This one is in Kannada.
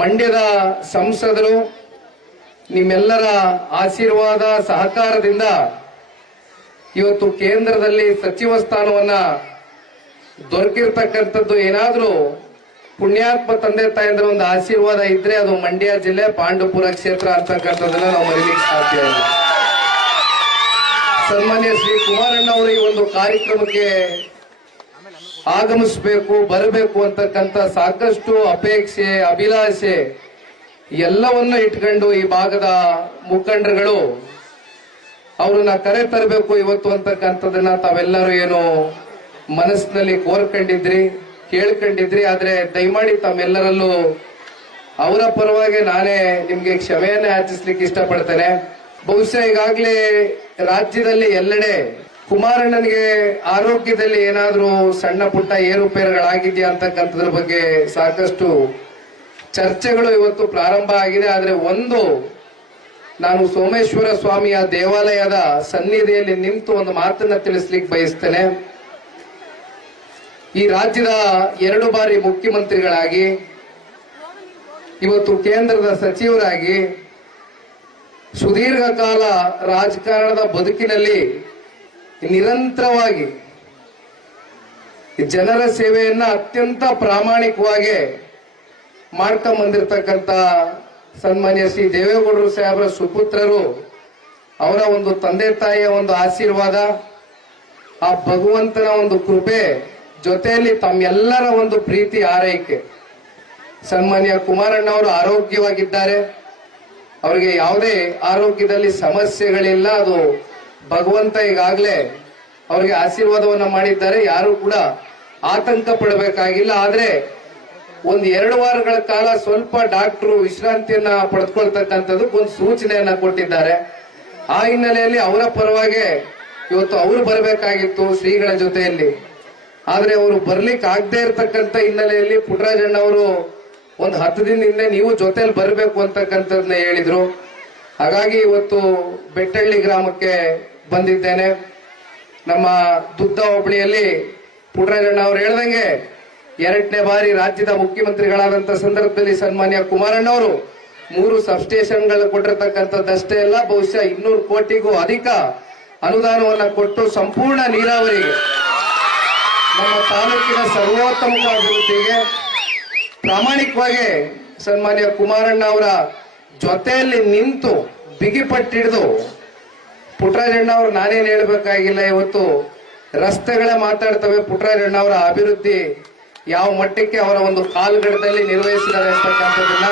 ಮಂಡ್ಯದ ಸಂಸದರು ನಿಮ್ಮೆಲ್ಲರ ಆಶೀರ್ವಾದ ಸಹಕಾರದಿಂದ ಇವತ್ತು ಕೇಂದ್ರದಲ್ಲಿ ಸಚಿವ ಸ್ಥಾನವನ್ನ ದೊರಕಿರ್ತಕ್ಕಂಥದ್ದು ಏನಾದ್ರೂ ಪುಣ್ಯಾತ್ಮ ತಂದೆ ತಾಯಂದ್ರ ಒಂದು ಆಶೀರ್ವಾದ ಇದ್ರೆ ಅದು ಮಂಡ್ಯ ಜಿಲ್ಲೆ ಪಾಂಡುಪುರ ಕ್ಷೇತ್ರ ಅಂತಕ್ಕಂಥದ್ದನ್ನ ನಾವು ಮರೀಲಿಕ್ಕೆ ಸಾಧ್ಯ ಇಲ್ಲ. ಸನ್ಮಾನ್ಯ ಶ್ರೀ ಕುಮಾರಣ್ಣ ಅವರು ಈ ಒಂದು ಕಾರ್ಯಕ್ರಮಕ್ಕೆ ಆಗಮಿಸಬೇಕು, ಬರಬೇಕು ಅಂತಕ್ಕಂಥ ಸಾಕಷ್ಟು ಅಪೇಕ್ಷೆ, ಅಭಿಲಾಷೆ ಎಲ್ಲವನ್ನ ಇಟ್ಕೊಂಡು ಈ ಭಾಗದ ಮುಖಂಡರುಗಳು ಅವ್ರನ್ನ ಕರೆ ತರಬೇಕು ಇವತ್ತು ಅಂತಕ್ಕಂಥದನ್ನ ತಾವೆಲ್ಲರೂ ಏನು ಮನಸ್ಸಿನಲ್ಲಿ ಕೋರ್ಕೊಂಡಿದ್ರಿ, ಕೇಳ್ಕೊಂಡಿದ್ರಿ. ಆದ್ರೆ ದಯಮಾಡಿ ತಮ್ಮೆಲ್ಲರಲ್ಲೂ ಅವರ ಪರವಾಗಿ ನಾನೇ ನಿಮ್ಗೆ ಕ್ಷಮೆಯನ್ನೇ ಯಾಚಿಸ್ಲಿಕ್ಕೆ ಇಷ್ಟಪಡ್ತೇನೆ. ಬಹುಶಃ ಈಗಾಗಲೇ ರಾಜ್ಯದಲ್ಲಿ ಎಲ್ಲೆಡೆ ಕುಮಾರಣ್ಣನಿಗೆ ಆರೋಗ್ಯದಲ್ಲಿ ಏನಾದ್ರೂ ಸಣ್ಣ ಪುಟ್ಟ ಏರುಪೇರುಗಳಾಗಿದೆಯಾ ಅಂತಕ್ಕಂಥದ್ರ ಬಗ್ಗೆ ಸಾಕಷ್ಟು ಚರ್ಚೆಗಳು ಇವತ್ತು ಪ್ರಾರಂಭ ಆಗಿದೆ. ಆದ್ರೆ ಒಂದು ನಾನು ಸೋಮೇಶ್ವರ ಸ್ವಾಮಿಯ ದೇವಾಲಯದ ಸನ್ನಿಧಿಯಲ್ಲಿ ನಿಂತು ಒಂದು ಮಾತನ್ನ ತಿಳಿಸ್ಲಿಕ್ಕೆ ಬಯಸ್ತೇನೆ. ಈ ರಾಜ್ಯದ 2 ಬಾರಿ ಮುಖ್ಯಮಂತ್ರಿಗಳಾಗಿ ಇವತ್ತು ಕೇಂದ್ರದ ಸಚಿವರಾಗಿ ಸುದೀರ್ಘ ಕಾಲ ರಾಜಕಾರಣದ ಬದುಕಿನಲ್ಲಿ ನಿರಂತರವಾಗಿ ಜನರ ಸೇವೆಯನ್ನ ಅತ್ಯಂತ ಪ್ರಾಮಾಣಿಕವಾಗಿ ಮಾಡ್ಕೊಂಡ್ ಬಂದಿರತಕ್ಕಂತ ಸನ್ಮಾನ್ಯ ಶ್ರೀ ದೇವೇಗೌಡರು ಸಾಹೇಬರ ಸುಪುತ್ರರು, ಅವರ ಒಂದು ತಂದೆ ತಾಯಿಯ ಒಂದು ಆಶೀರ್ವಾದ, ಆ ಭಗವಂತನ ಒಂದು ಕೃಪೆ ಜೊತೆಯಲ್ಲಿ ತಮ್ಮೆಲ್ಲರ ಒಂದು ಪ್ರೀತಿ ಆರೈಕೆ. ಸನ್ಮಾನ್ಯ ಕುಮಾರಣ್ಣ ಅವರು ಆರೋಗ್ಯವಾಗಿದ್ದಾರೆ. ಅವರಿಗೆ ಯಾವುದೇ ಆರೋಗ್ಯದಲ್ಲಿ ಸಮಸ್ಯೆಗಳಿಲ್ಲ. ಅದು ಭಗವಂತ ಈಗಾಗಲೇ ಅವರಿಗೆ ಆಶೀರ್ವಾದವನ್ನ ಮಾಡಿದ್ದಾರೆ. ಯಾರು ಕೂಡ ಆತಂಕ ಪಡಬೇಕಾಗಿಲ್ಲ. ಆದ್ರೆ 1-2 ವಾರಗಳ ಕಾಲ ಸ್ವಲ್ಪ ಡಾಕ್ಟರು ವಿಶ್ರಾಂತಿಯನ್ನ ಪಡೆದುಕೊಳ್ತಕ್ಕಂಥದ್ದಕ್ಕೆ ಒಂದು ಸೂಚನೆಯನ್ನ ಕೊಟ್ಟಿದ್ದಾರೆ. ಆ ಹಿನ್ನೆಲೆಯಲ್ಲಿ ಅವರ ಪರವಾಗಿ ಇವತ್ತು ಅವರು ಬರಬೇಕಾಗಿತ್ತು ಶ್ರೀಗಳ ಜೊತೆಯಲ್ಲಿ. ಆದ್ರೆ ಅವರು ಬರ್ಲಿಕ್ಕೆ ಆಗದೆ ಇರತಕ್ಕಂತ ಹಿನ್ನೆಲೆಯಲ್ಲಿ ಪುಟ್ಟರಾಜಣ್ಣ ಅವರು ಒಂದು 10 ದಿನದಿಂದ ನೀವು ಜೊತೆಯಲ್ಲಿ ಬರಬೇಕು ಅಂತಕ್ಕಂಥದ್ದನ್ನ ಹೇಳಿದ್ರು. ಹಾಗಾಗಿ ಇವತ್ತು ಬೆಟ್ಟಳ್ಳಿ ಗ್ರಾಮಕ್ಕೆ ಬಂದಿದ್ದೇನೆ. ನಮ್ಮ ದುದ್ದ ಹೋಬಳಿಯಲ್ಲಿ ಪುಟ್ಟರಾಜಣ್ಣ ಅವರು ಹೇಳ್ದಂಗೆ 2ನೇ ಬಾರಿ ರಾಜ್ಯದ ಮುಖ್ಯಮಂತ್ರಿಗಳಾದಂತ ಸಂದರ್ಭದಲ್ಲಿ ಸನ್ಮಾನ್ಯ ಕುಮಾರಣ್ಣ ಅವರು 3 ಸಬ್ಸ್ಟೇಷನ್ಗಳು ಕೊಟ್ಟಿರ್ತಕ್ಕಂಥದ್ದಷ್ಟೇ ಅಲ್ಲ, ಬಹುಶಃ 200 ಕೋಟಿಗೂ ಅಧಿಕ ಅನುದಾನವನ್ನ ಕೊಟ್ಟು ಸಂಪೂರ್ಣ ನೀರಾವರಿಗೆ, ನಮ್ಮ ತಾಲೂಕಿನ ಸರ್ವೋತ್ತಮ ಅಭಿವೃದ್ಧಿಗೆ ಪ್ರಾಮಾಣಿಕವಾಗಿ ಸನ್ಮಾನ್ಯ ಕುಮಾರಣ್ಣ ಅವರ ಜೊತೆಯಲ್ಲಿ ನಿಂತು ಬಿಗಿಪಟ್ಟಿಡಿದು ಪುಟ್ಟರಾಜಣ್ಣ ಅವರು ನಾನೇನು ಹೇಳಬೇಕಾಗಿಲ್ಲ. ಇವತ್ತು ರಸ್ತೆಗಳೇ ಮಾತಾಡ್ತವೆ ಪುಟ್ಟರಾಜಣ್ಣ ಅವರ ಅಭಿವೃದ್ಧಿ ಯಾವ ಮಟ್ಟಕ್ಕೆ ಅವರ ಒಂದು ಕಾಲುಗಡದಲ್ಲಿ ನಿರ್ವಹಿಸಿದ್ದಾರೆ ಅಂತಕ್ಕಂಥದ್ದನ್ನ